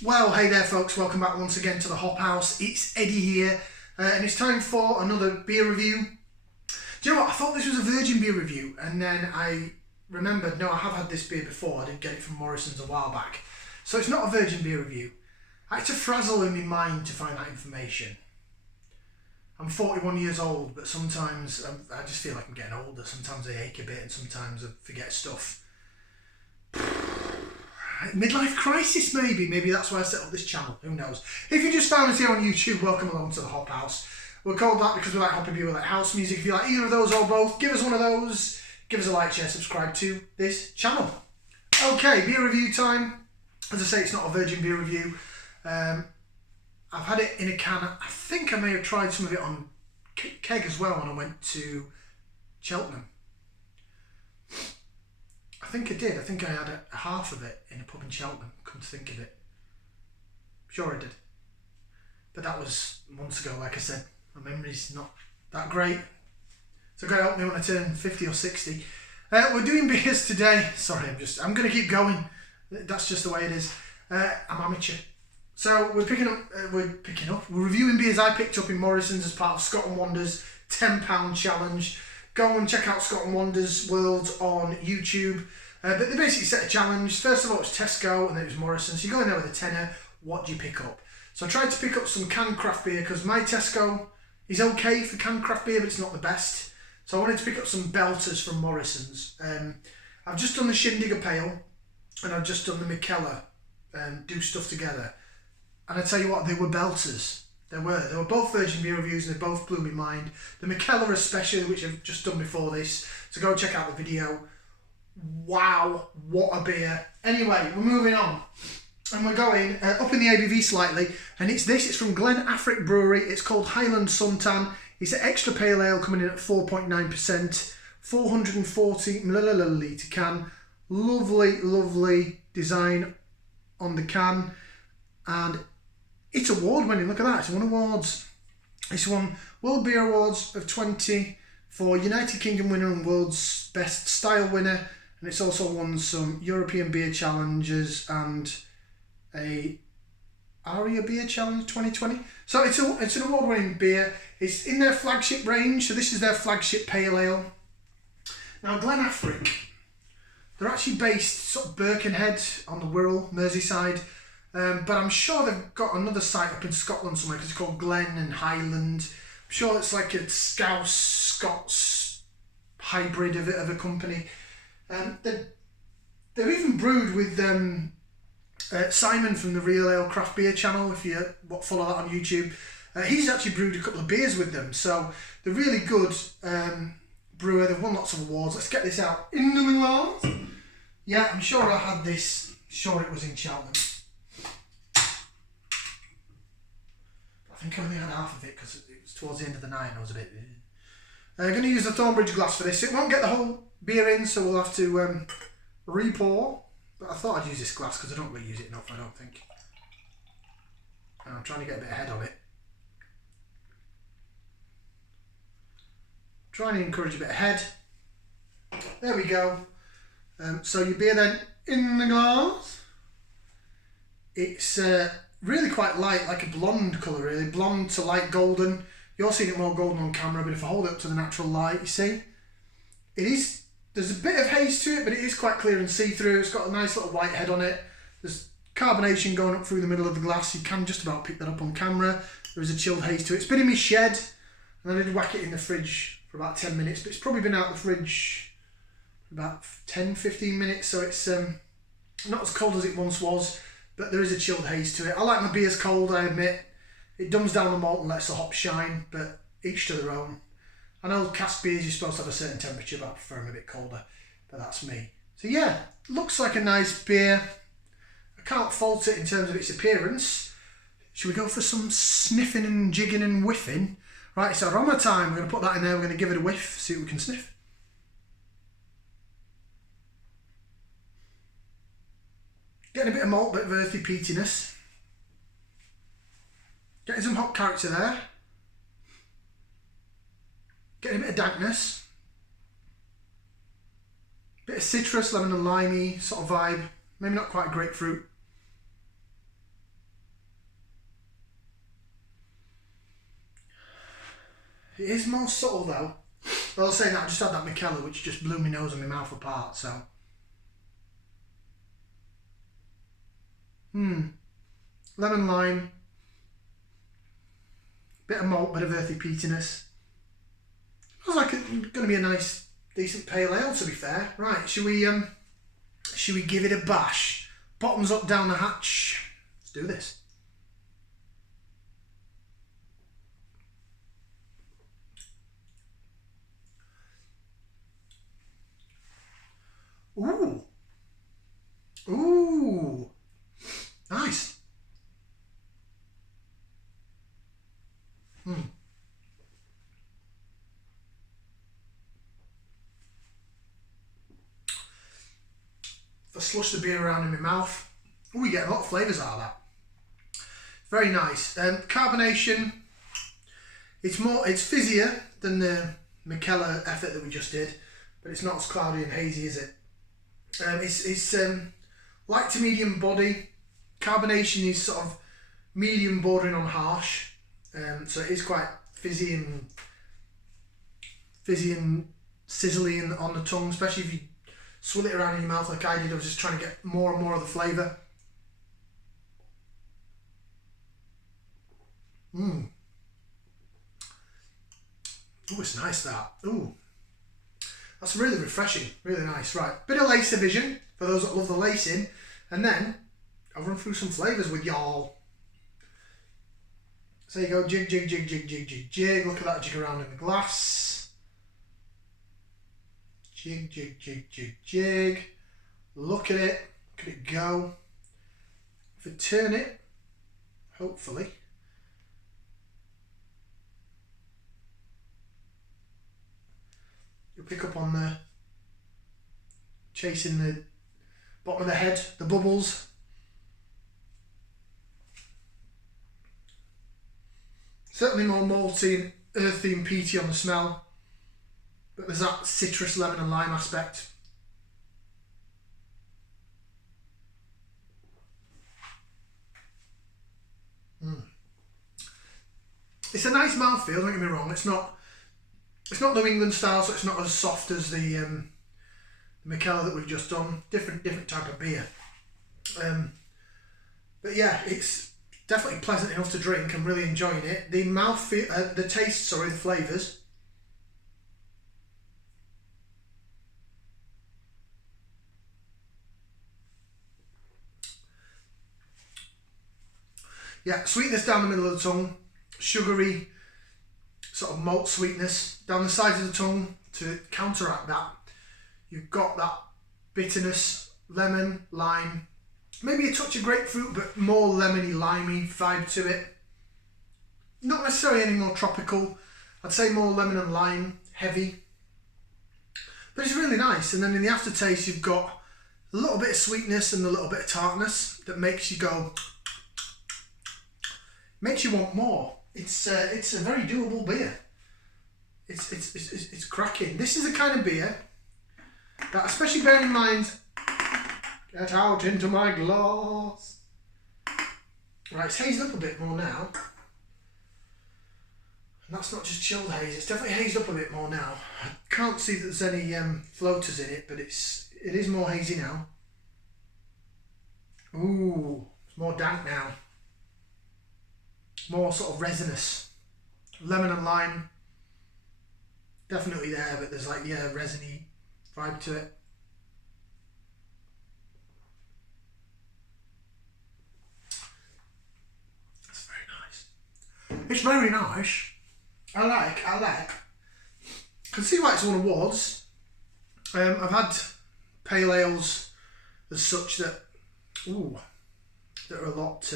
Well, hey there folks, welcome back once again to the Hop House. It's Eddie here, and it's time for another beer review. Do you know what, I thought this was a virgin beer review, and then I remembered, no, I have had this beer before. I did get it from Morrisons a while back. So it's not a virgin beer review. I had to frazzle in my mind to find that information. I'm 41 years old, but sometimes I just feel like I'm getting older. Sometimes I ache a bit, and sometimes I forget stuff. Midlife crisis, maybe that's why I set up this channel, who knows. If you just found us here on YouTube, welcome along to the Hop House. We're called that because we like hoppy beer, we like house music. If you like either of those or both, give us one of those. Give us a like, share, subscribe to this channel. Okay, beer review time. As I say, it's not a virgin beer review. I've had it in a can. I think I may have tried some of it on keg as well when I went to Cheltenham. I think I did. I think I had a half of it in a pub in Cheltenham, come to think of it. Sure I did. But that was months ago, like I said. My memory's not that great. So God help me when I turn 50 or 60. We're doing beers today. Sorry, I'm going to keep going. That's just the way it is. I'm amateur. So we're reviewing beers I picked up in Morrisons as part of Scott and Wanda's £10 challenge. Go and check out Scott and Wanda's World on YouTube. But they basically set a challenge. First of all, it was Tesco and then it was Morrisons. So you go in there with a tenner. What do you pick up? So I tried to pick up some canned craft beer because my Tesco is okay for canned craft beer, but it's not the best. So I wanted to pick up some belters from Morrisons. I've just done the Schindiger Pale and I've just done the Mikkeller Do Stuff Together. And I tell you what, they were belters. They were both virgin beer reviews and they both blew my mind. The Mikkeller especially, which I've just done before this, so go check out the video. Wow, what a beer. Anyway, we're moving on. And we're going up in the ABV slightly, and it's from Glenn Affric Brewery. It's called Highland Suntan. It's an extra pale ale coming in at 4.9%, 440 milliliter can. Lovely design on the can, and it's award winning. Look at that, it's won awards. It's won World Beer Awards of 20 for United Kingdom winner and World's Best Style winner, and it's also won some European Beer Challenges and a ARIA Beer Challenge 2020. So it's an award winning beer. It's in their flagship range, so this is their Flagship Pale Ale. Now Glenn Affric, they're actually based sort of Birkenhead on the Wirral, Merseyside. But I'm sure they've got another site up in Scotland somewhere because it's called Glen and Highland. I'm sure it's like a Scouse-Scots hybrid of a company. They're even brewed with Simon from the Real Ale Craft Beer channel, if you follow that on YouTube. He's actually brewed a couple of beers with them, so they're really good brewer. They've won lots of awards. Let's get this out in the glass. Yeah, I'm sure I had this. Sure it was in Cheltenham. I think I only had half of it because it was towards the end of the night and I was a bit... I'm going to use the Thornbridge glass for this. It won't get the whole beer in, so we'll have to re-pour. But I thought I'd use this glass because I don't really use it enough, I don't think. And I'm trying to get a bit ahead of it. Trying to encourage a bit ahead. There we go. So your beer then in the glass. It's... really quite light, like a blonde colour really, blonde to light golden. You're seeing it more golden on camera, but if I hold it up to the natural light, you see, there's a bit of haze to it, but it is quite clear and see-through. It's got a nice little white head on it. There's carbonation going up through the middle of the glass. You can just about pick that up on camera. There is a chilled haze to it. It's been in my shed, and I did whack it in the fridge for about 10 minutes, but it's probably been out of the fridge for about 10-15 minutes, so it's not as cold as it once was. But there is a chilled haze to it. I like my beers cold, I admit. It dumbs down the malt and lets the hops shine, but each to their own. I know cask beers you're supposed to have a certain temperature, but I prefer them a bit colder. But that's me. So yeah, looks like a nice beer. I can't fault it in terms of its appearance. Should we go for some sniffing and jigging and whiffing? Right, it's aroma time. We're going to put that in there. We're going to give it a whiff, see what we can sniff. Getting a bit of malt, bit of earthy peatiness. Getting some hop character there. Getting a bit of dankness. Bit of citrus, lemon and limey sort of vibe. Maybe not quite grapefruit. It is more subtle though. But I was saying that I just had that Michela which just blew my nose and my mouth apart, so. Lemon lime. Bit of malt, bit of earthy peatiness. Feels like it's going to be a nice, decent pale ale to be fair. Right, should we give it a bash? Bottoms up down the hatch. Let's do this. Ooh. Ooh. Nice. If I slush the beer around in my mouth, we get a lot of flavours out of that. Very nice. Carbonation, it's fizzier than the Michela effort that we just did, but it's not as cloudy and hazy, is it? It's light to medium body. Carbonation is sort of medium bordering on harsh, so it is quite fizzy and sizzly on the tongue, especially if you swill it around in your mouth like I did. I was just trying to get more and more of the flavour. Oh, it's nice that. Ooh, that's really refreshing, really nice. Right, bit of lace division for those that love the lacing, and then I'll run through some flavours with y'all. So you go, jig, jig, jig, jig, jig, jig, jig. Look at that jig around in the glass. Jig, jig, jig, jig, jig. Look at it. Look at it go. If we turn it, hopefully, you'll pick up on the chasing the bottom of the head, the bubbles. Certainly more malty and earthy and peaty on the smell, but there's that citrus, lemon and lime aspect. It's a nice mouthfeel, don't get me wrong. It's not New England style, so it's not as soft as the Michela that we've just done. Different type of beer. But yeah, it's definitely pleasant enough to drink. I'm really enjoying it. The mouthfeel, the taste, the flavours. Yeah, sweetness down the middle of the tongue, sugary, sort of malt sweetness down the sides of the tongue to counteract that. You've got that bitterness, lemon, lime, maybe a touch of grapefruit, but more lemony, limey vibe to it. Not necessarily any more tropical. I'd say more lemon and lime, heavy. But it's really nice. And then in the aftertaste, you've got a little bit of sweetness and a little bit of tartness that makes you go, makes you want more. It's a very doable beer. It's cracking. This is the kind of beer that, especially bearing in mind, get out into my glass. Right, it's hazed up a bit more now. And that's not just chilled haze, it's definitely hazed up a bit more now. I can't see that there's any floaters in it, but it is more hazy now. Ooh, it's more dank now. More sort of resinous. Lemon and lime, definitely there, but there's like, yeah, resiny vibe to it. That's very nice. It's very nice. I like. Can see why it's won awards. I've had pale ales as such that are a lot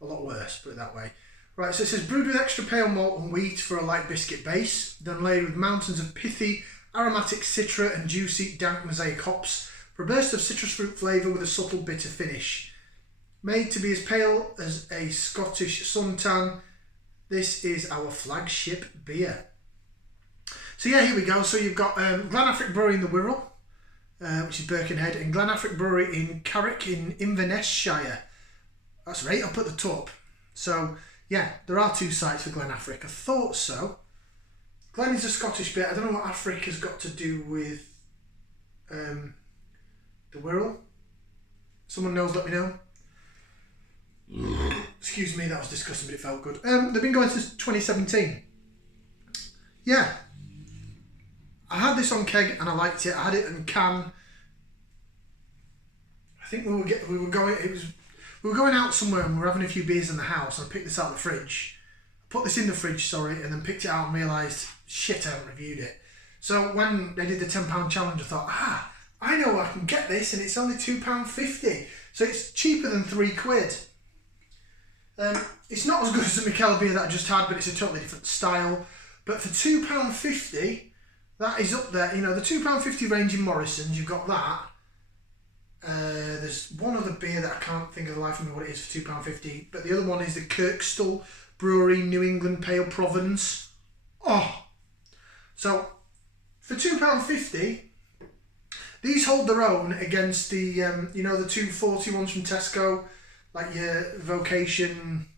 worse, put it that way. Right, so it says brewed with extra pale malt and wheat for a light biscuit base, then layered with mountains of pithy, aromatic citra and juicy, dank mosaic hops for a burst of citrus fruit flavour with a subtle bitter finish. Made to be as pale as a Scottish Suntan, this is our flagship beer. So yeah, here we go. So you've got Glenn Affric Brewery in the Wirral, which is Birkenhead, and Glenn Affric Brewery in Carrick in Inverness-shire. That's right up at the top. So Yeah, there are 2 sites for Glenn Affric. I thought so. Glenn is a Scottish beer. I don't know what Affric has got to do with the Wirral. Someone knows, let me know. Excuse me, that was disgusting, but it felt good. They've been going since 2017. Yeah. I had this on keg and I liked it. I had it in can. I think we were going out somewhere and we were having a few beers in the house, and I picked this out of the fridge. I put this in the fridge, and then picked it out and realised, shit, I haven't reviewed it. So when they did the £10 challenge, I thought, I know I can get this, and it's only £2.50. So it's cheaper than £3. It's not as good as the Mikel beer that I just had, but it's a totally different style. But for £2.50, that is up there. You know, the £2.50 range in Morrisons, you've got that. There's one other beer that I can't think of the life of me what it is for £2.50, but the other one is the Kirkstall Brewery New England Pale Providence. So for £2.50, these hold their own against the the 240 ones from Tesco, like your Vocation,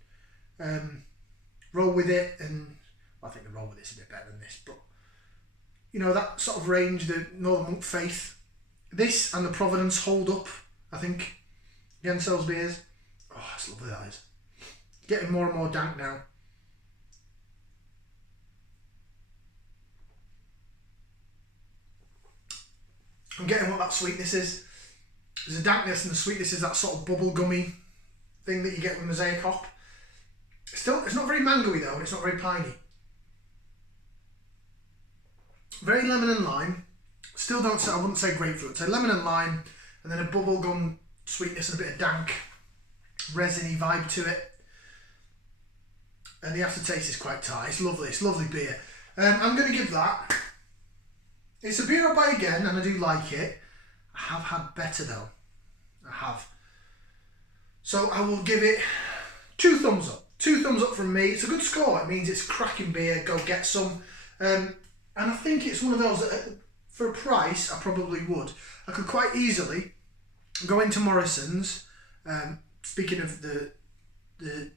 Roll With It, and I think the Roll With It's a bit better than this, but that sort of range, the Northern Monk Faith. This and the Providence hold up, I think, against those beers. Oh, it's lovely, that is. Getting more and more dank now. I'm getting what that sweetness is. There's a dankness, and the sweetness is that sort of bubble gummy thing that you get with Mosaic hop. It's not very mangoey though, and it's not very piney. Very lemon and lime. I wouldn't say grapefruit. I'd say lemon and lime, and then a bubblegum sweetness and a bit of dank, resiny vibe to it. And the aftertaste is quite tart. It's lovely. It's lovely beer. I'm going to give that. It's a beer I'll buy again, and I do like it. I have had better though. I have. So I will give it 2 thumbs up. 2 thumbs up from me. It's a good score. It means it's cracking beer. Go get some. And I think it's one of those that, for a price, I probably would. I could quite easily go into Morrisons, speaking of the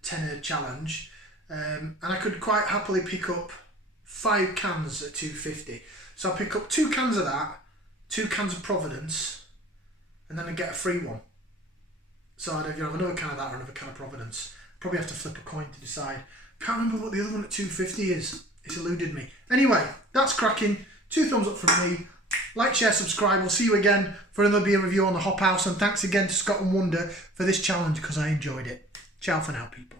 tenner challenge, and I could quite happily pick up 5 cans at £2.50. So I'll pick up 2 cans of that, 2 cans of Providence, and then I'd get a free one. So I'd have another can of that or another can of Providence. Probably have to flip a coin to decide. Can't remember what the other one at £2.50 is. It's eluded me. Anyway, that's cracking. 2 thumbs up from me. Like, share, subscribe. We'll see you again for another beer review on the Hop House. And thanks again to Scott and Wanda for this challenge, because I enjoyed it. Ciao for now, people.